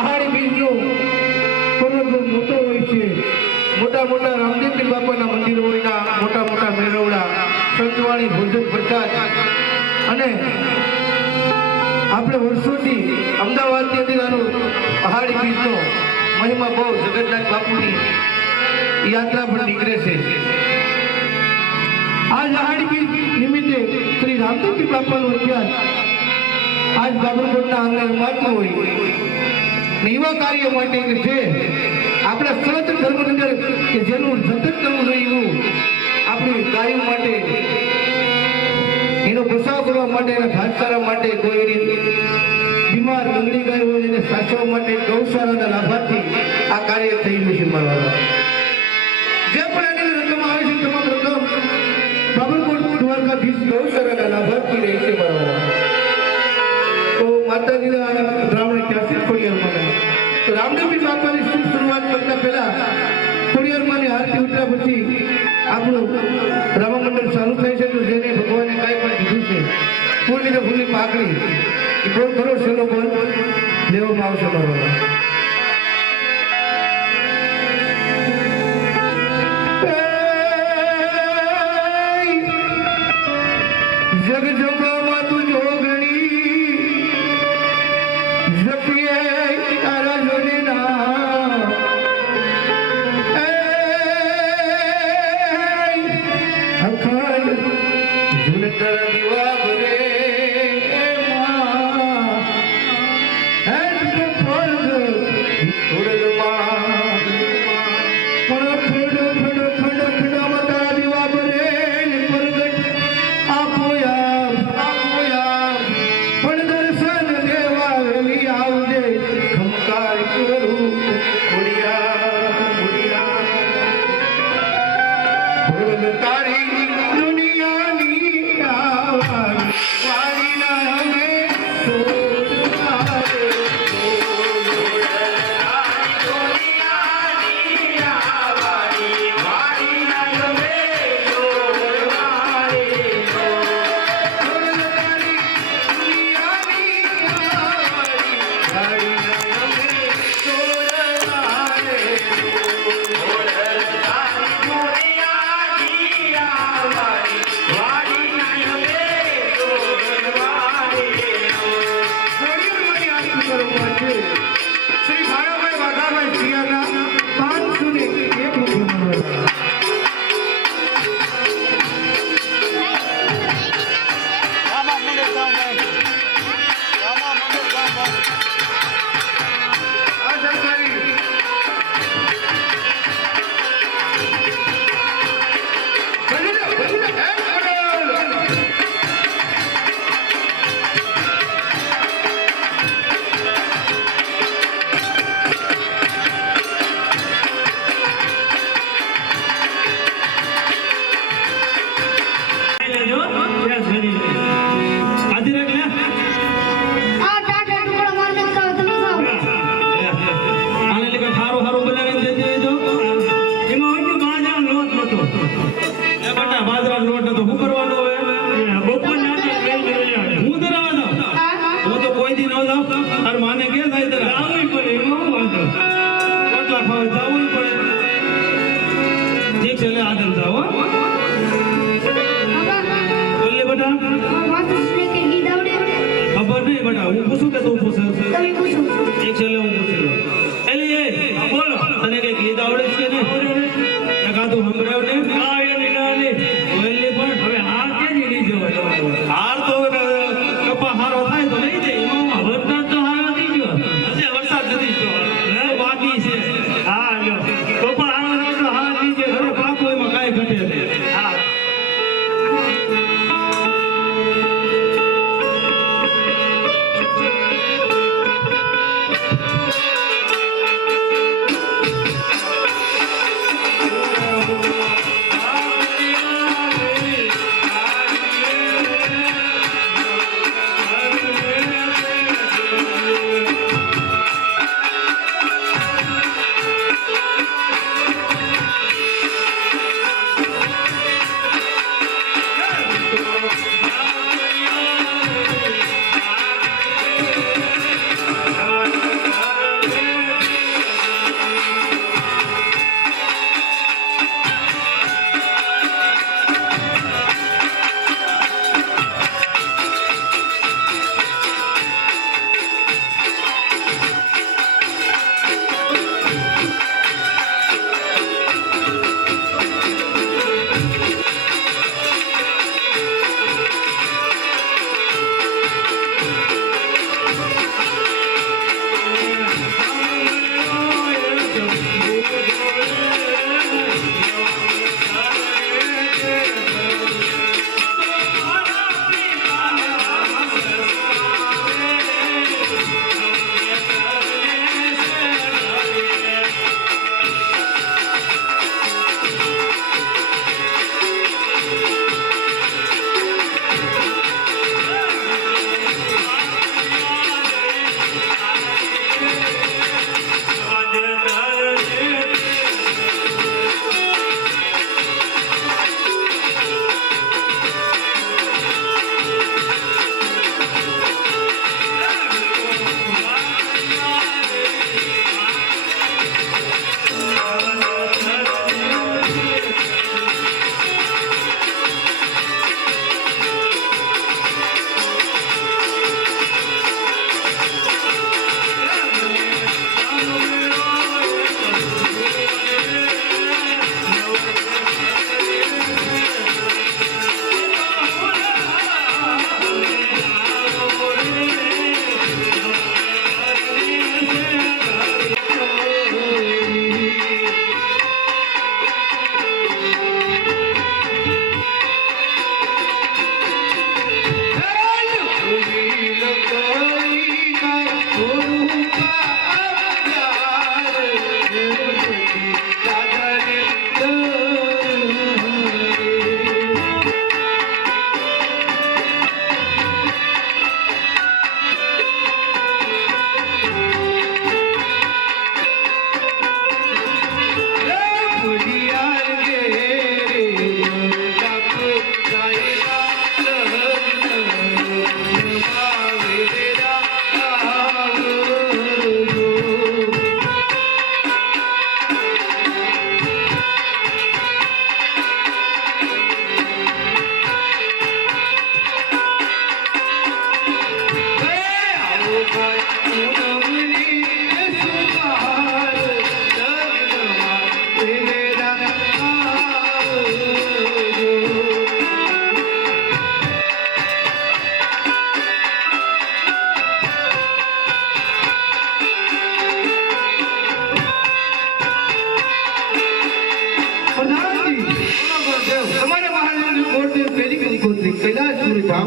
આહાડી બીજનો પર્વત મોટો હોય છે. મોટા મોટા રામદેવ બાપાના મંદિર હોય, મોટા મોટા મેળવડા, સંતવાણી, ભોજન પ્રસાદ. અને આપણે વર્ષોથી અમદાવાદની અંદર આનો આહાડી બીજનો મહિમા બહુ જગન્નાથ બાપુની યાત્રા પણ નીકળે છે. આજ આહાડી બીજ નિમિત્તે શ્રી રામદેવ બાપાનો ઇતિહાસ આજ બાબરકોટના આંગણે રમાતું હોય ને એવા કાર્ય માટે છે આપણા સનાતન ધર્મની અંદર કે જેનું જતન કરવું જોઈએ એવું આપણી ગાયો માટે, એનો બચાવ કરવા માટે, એના ઘાસચારા માટે, કોઈ બીમાર લંગડી ગાય હોય એને સાચવવા માટે ગૌશાળાના લાભાર્થી આ કાર્ય થઈ રહ્યું છે. મારા જે પણ એની રકમ આવે છે તમામ રકમ બાબરકોટ દ્વારકાધીશ ગૌશાળાના લાભાર્થી રહે છે. મારા તો માતાજીના બ્રાહ્મણે ક્યાંથી ખોડિયારમાં તો રામદેવજી બાપાની શુભ શરૂઆત કરતા પહેલા ખોડિયારમાંની આરતી ઉતર્યા પછી આપણું રામમંડળ ચાલુ થાય છે. તો જેને ભગવાને કાંઈ પણ કીધું છે ફૂલની તો ફૂલની પાકડી બોલ કરો છેલ્લો બોલ લેવામાં આવશે. જગજંબામાં તું જોગણી જપીએ તારા જોડીના અખંડ ઝુલતર દીવા ભરે ખબર નહીં બેટા, હું પૂછું કે તું પૂછે? તમે પૂછો. એક છેલ્લે હું પૂછી લઉં. એલી બોલો, તને કઈ ગીત આવડે છે ને? કાતું સંભળાવ ને? ઓલી પણ હવે હાર કેની લીધો? હાર તો કપા હારો થાય તો લઈ જાય. એમાં વરસાદ તો હારો નથી ગયો. હજી વરસાદ નથી ગયો, બાકી છે. હા લો કપા હારો તો હાર લીધે હવે પાકો એમાં કાંઈ ઘટે નહીં. હા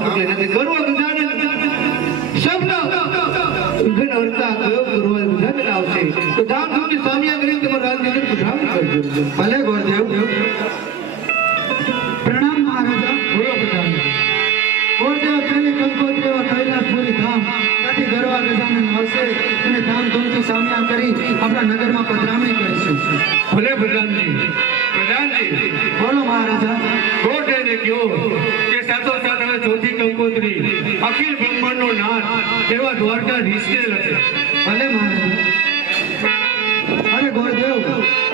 મોકલે નથી ગર્વ ગજાનન શબ્દ ઘન અર્થા ગયો ગર્વ ગજાનન આવશે તો ધામધૂમથી સામિયા કરી તમારા રાજનગર પધરામણી કરજો ભલે ગુરુદેવ પ્રણામ મહારાજા બોલો ગજાનન ગુરુદેવ પેલી કંકોત્રી કૈલાસપુરી ધામ ત્યાંથી ગરવા ગજાનન આવશે અને ધામધૂમથી સામના કરી આપણા નગરમાં પધરામણી કરીશું ભલે પ્રધાનજી બોલો મહારાજા ગોઠેને કહ્યો કે સાતો સાત હવે ચોથી કંકોત્રી અખિલ બ્રહ્માંડનો નાથ એવા દ્વારકાધીશને લખે ભલે મહારાજા અરે ગુરુદેવ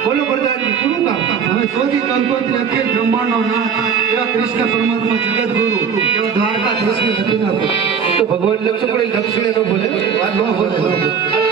બોલો પ્રધાનજી પૂરું કામ હવે ચોથી કંકોત્રી અખિલ બ્રહ્માંડનો નાથ એવા કૃષ્ણ પરમાત્મા જગતગુરુ એવા દ્વારકાધીશને લખી નાખો તો ભગવાન લક્ષ્મણ દક્ષિણે ન બોલે વાત ન બોલે